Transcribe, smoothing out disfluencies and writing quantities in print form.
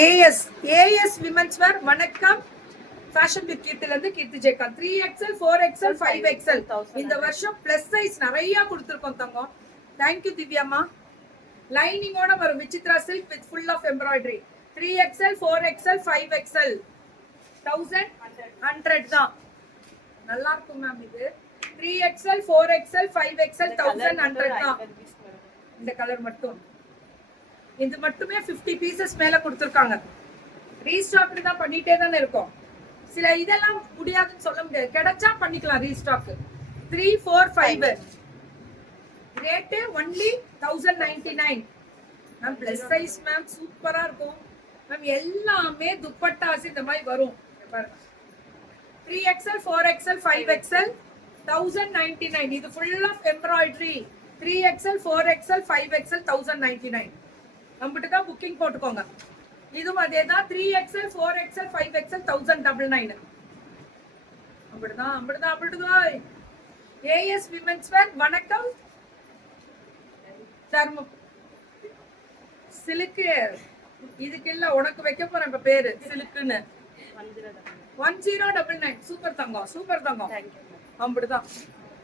As women's வேர் வணக்கம் fashion with கீர்த்தில இருந்து கீர்த்தி ஜெயக்கா 3XL 4XL 5XL இந்த வருஷம் பிளஸ் சைஸ் நிறைய கொடுத்துருக்கோம் தங்கம். தேங்க்யூ திவ்யாமா. லைனிங்கோட வரும் Vichitra silk with full of embroidery 3XL 4XL 5XL 1100 தான். நல்லா இருக்கும் மேம். இது 3XL 4XL 5XL 1100 தான். இந்த கலர் மட்டும் இது மட்டுமே 50 பீசஸ் மேல கொடுத்துருக்காங்க. ரீஸ்டாக் தான் பண்ணிட்டே தானே இருக்கோம். சில இதெல்லாம் முடியாதுன்னு சொல்ல முடியாது, கிடைச்சா பண்ணிக்கலாம் restock. 3 4 5 rate only 1099 ma'am. Plus size ma'am, சூப்பரா இருக்கும் மேம். எல்லாமே துப்பட்டாஸ் இந்த மாதிரி வரும் பாருங்க. 3XL 4XL 5XL 1099. இது full of embroidery. 3XL 4XL 5XL 1099. நம்மகிட்ட தான் புக்கிங் போட்டுக்கோங்க. இதுவும் அதே தான். 3XL 4XL 5XL 1099. அப்படிதான். ஏஎஸ் விமென்ஸ் வேர் வணக்கம். தர்மம் சிலுக்கு இதுக்கு இல்ல, உனக்கு வைக்க போறேன் இப்ப பேரு சிலுக்குன்னு. 1099. சூப்பர் தங்கம், சூப்பர் தங்கம். அப்படிதான்.